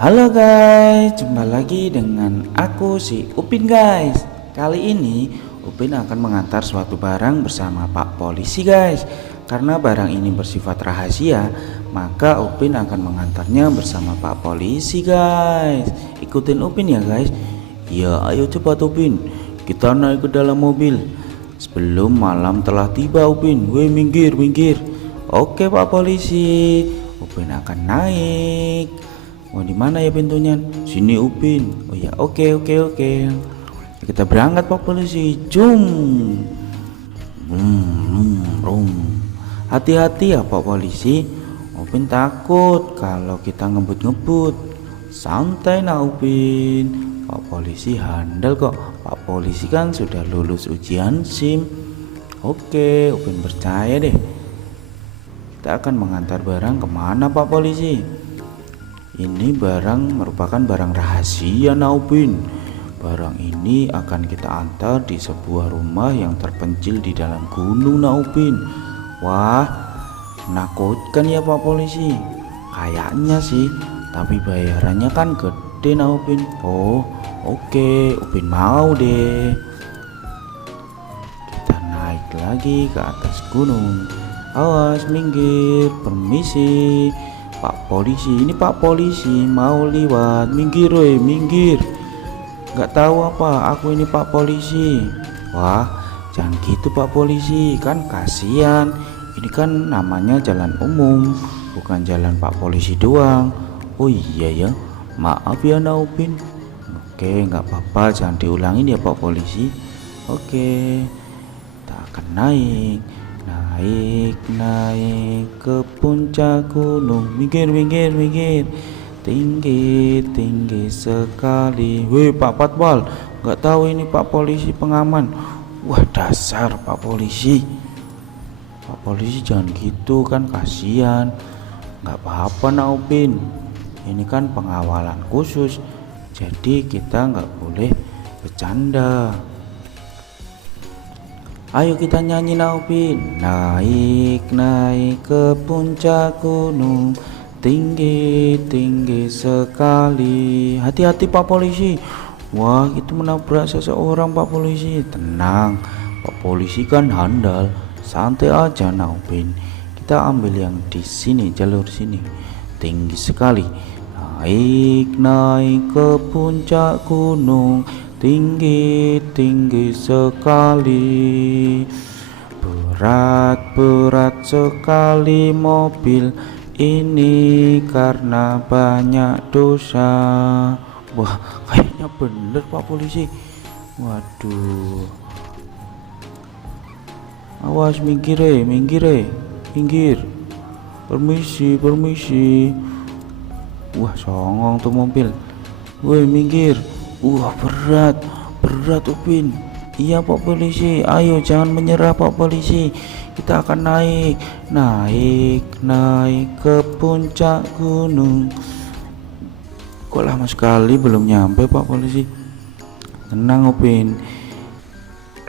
Halo guys, jumpa lagi dengan aku si Upin guys. Kali ini Upin akan mengantar suatu barang bersama Pak Polisi guys. Karena barang ini bersifat rahasia, maka Upin akan mengantarnya bersama Pak Polisi guys. Ikutin Upin ya guys. Ya ayo cepat Upin, kita naik ke dalam mobil sebelum malam telah tiba Upin. Weh minggir minggir. Oke Pak Polisi, Upin akan naik. Oh di mana ya pintunya? Sini Upin. Oh ya oke. Kita berangkat Pak Polisi. Jum. Hati-hati ya Pak Polisi. Upin takut kalau kita ngebut-ngebut. Santai nah Upin. Pak Polisi handal kok. Pak Polisi kan sudah lulus ujian SIM. Oke, Upin percaya deh. Kita akan mengantar barang kemana Pak Polisi? Ini barang merupakan barang rahasia Upin. Barang ini akan kita antar di sebuah rumah yang terpencil di dalam gunung Upin. Wah, menakutkan ya Pak Polisi. Kayaknya sih, tapi bayarannya kan gede Upin. Oh, oke, Upin mau deh. Kita naik lagi ke atas gunung. Awas minggir, permisi. Pak Polisi, ini Pak Polisi mau lewat. Minggir weh, minggir. Gak tahu apa, aku ini Pak Polisi. Wah, jangan gitu Pak Polisi, kan kasihan. Ini kan namanya jalan umum, bukan jalan Pak Polisi doang. Oh iya ya, maaf ya Upin. Oke, nggak apa-apa, jangan diulangin ya Pak Polisi. Oke, kita akan naik ke puncak gunung. Minggir tinggi sekali. Wih Pak Patwal, nggak tahu ini Pak Polisi pengaman. Wah dasar Pak Polisi. Pak Polisi jangan gitu kan kasihan. Nggak apa-apa Upin, ini kan pengawalan khusus, jadi kita nggak boleh bercanda. Ayo kita nyanyi Upin. Naik ke puncak gunung, tinggi sekali. Hati-hati Pak Polisi. Wah itu menabrak seseorang Pak Polisi. Tenang, Pak Polisi kan handal. Santai aja Upin. Kita ambil yang di sini, jalur sini. Tinggi sekali. Naik ke puncak gunung, tinggi sekali. Berat sekali mobil ini karena banyak dosa. Wah kayaknya bener Pak Polisi. Waduh, awas minggir. Permisi. Wah songong tuh mobil. Woi minggir. Wah berat Upin. Iya Pak Polisi, ayo jangan menyerah Pak Polisi. Kita akan naik ke puncak gunung. Kok lama sekali belum nyampe Pak Polisi? Tenang Upin,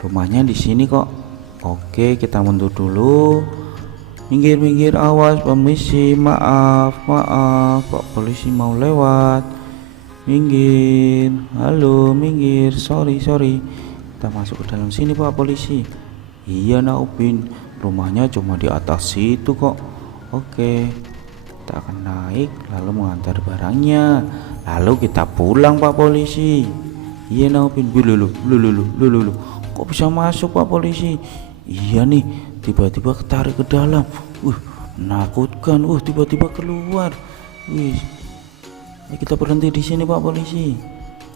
rumahnya di sini kok. Oke kita mundur dulu. Minggir, awas permisi, maaf Pak Polisi mau lewat. Minggir, halo minggir, sorry. Kita masuk ke dalam sini Pak Polisi. Iya Upin, rumahnya cuma di atas situ kok. Oke, kita akan naik lalu mengantar barangnya, lalu kita pulang Pak Polisi. Iya Upin. Lulu, kok bisa masuk Pak Polisi? Iya nih, tiba-tiba ketarik ke dalam. Menakutkan. Tiba-tiba keluar. Kita berhenti di sini Pak Polisi.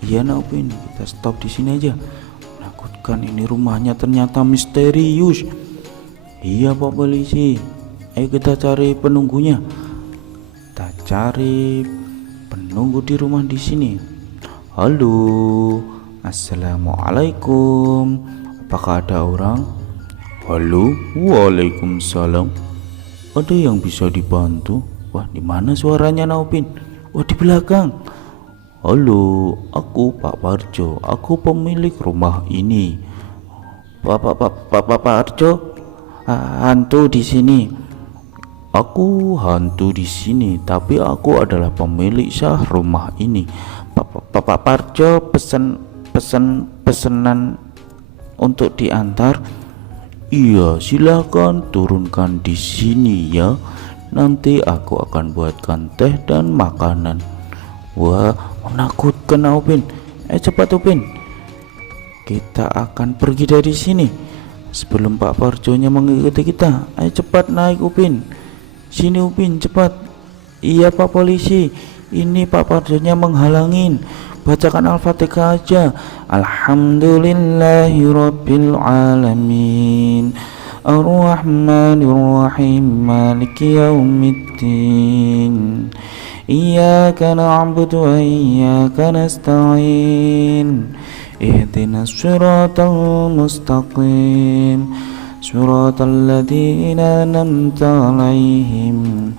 Iya Upin, kita stop di sini aja. Menakutkan, ini rumahnya ternyata misterius. Iya Pak Polisi. Ayo kita cari penunggunya. Kita cari penunggu di rumah di sini. Halo, assalamualaikum. Apakah ada orang? Halo, waalaikumsalam. Ada yang bisa dibantu? Wah, di mana suaranya Upin? Wah di belakang. Halo, aku Pak Parjo. Aku pemilik rumah ini. Pak Parjo, hantu di sini. Aku hantu di sini, tapi aku adalah pemilik sah rumah ini. Pak Parjo pesenan untuk diantar. Iya, silakan turunkan di sini ya. Nanti aku akan buatkan teh dan makanan. Wah, menakutkan Upin. Cepat Upin. Kita akan pergi dari sini sebelum Pak Parjonya mengikuti kita. Ayo cepat naik Upin. Sini Upin, cepat. Iya Pak Polisi, ini Pak Parjonya menghalangin. Bacakan Al-Fatihah aja. Alhamdulillahirabbil alamin. Ar-Rahmanir-Rahim. Maliki yaumiddin. Iyyaka na'budu wa iyyaka nasta'in. Ihdinas siratal mustaqim. Siratal ladzina an'amta 'alaihim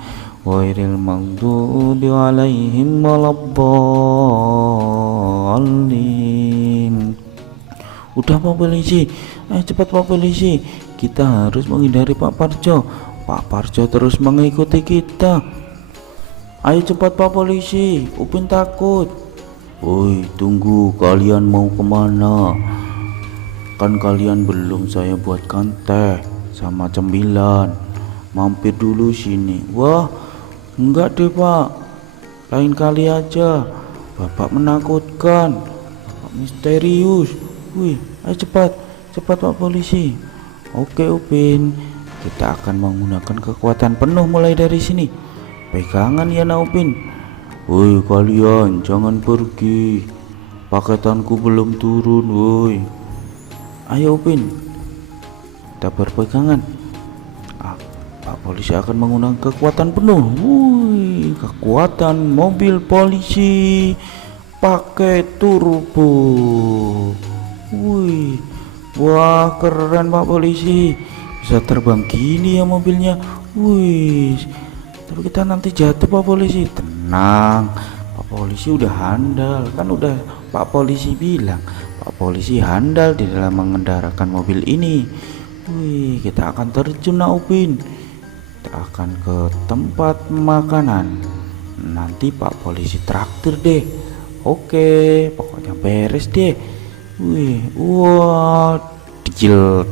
ghairil maghdubi 'alaihim waladdallin. Udah Pak Polisi, cepat Pak Polisi. Kita harus menghindari Pak Parjo. Pak Parjo terus mengikuti kita. Ayo cepat Pak Polisi, Upin takut. Woi, tunggu, kalian mau kemana? Kan kalian belum saya buatkan teh sama cemilan. Mampir dulu sini. Wah, enggak deh Pak, lain kali aja. Bapak menakutkan, Bapak misterius. Wih, ayo cepat Pak Polisi. Oke Upin, kita akan menggunakan kekuatan penuh mulai dari sini. Pegangan ya Upin. Woi kalian, jangan pergi, paketanku belum turun. Woi, ayo Upin, kita berpegangan. Pak Polisi akan menggunakan kekuatan penuh. Wih, kekuatan mobil polisi pakai turbo. Wih, wah keren Pak Polisi, bisa terbang gini ya mobilnya. Wih, tapi kita nanti jatuh Pak Polisi. Tenang, Pak Polisi udah handal, kan udah Pak Polisi bilang Pak Polisi handal di dalam mengendarakan mobil ini. Wih, kita akan terjun Upin. Kita akan ke tempat makanan. Nanti Pak Polisi traktir deh. Oke, pokoknya beres deh. Wih, wah, tejil.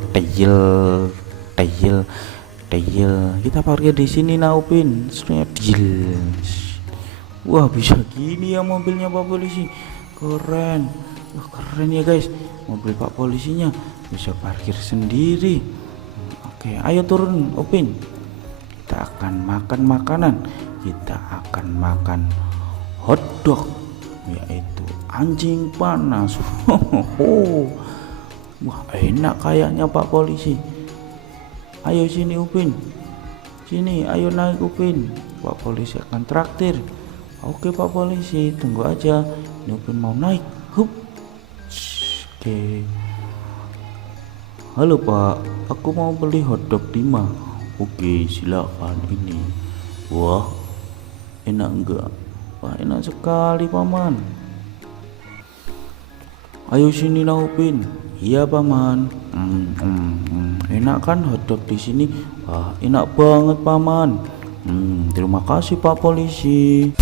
Kita parkir di sini Upin. Tejil. Wah, bisa gini ya mobilnya Pak Polisi. Keren. Wah, keren ya guys. Mobil Pak Polisinya bisa parkir sendiri. Oke, ayo turun Upin. Kita akan makan makanan. Kita akan makan hotdog, yaitu anjing panas. Wah, enak kayaknya Pak Polisi. Ayo sini Upin, sini, ayo naik Upin. Pak Polisi akan traktir. Oke Pak Polisi, tunggu aja. Ini Upin mau naik. Hup. Oke. Halo Pak, aku mau beli hotdog 5. Oke, silakan ini. Wah, enak enggak? Wah, enak sekali Paman. Ayo sini Upin. Iya Paman. Enak kan hotdog di sini? Wah, enak banget Paman. Terima kasih Pak Polisi.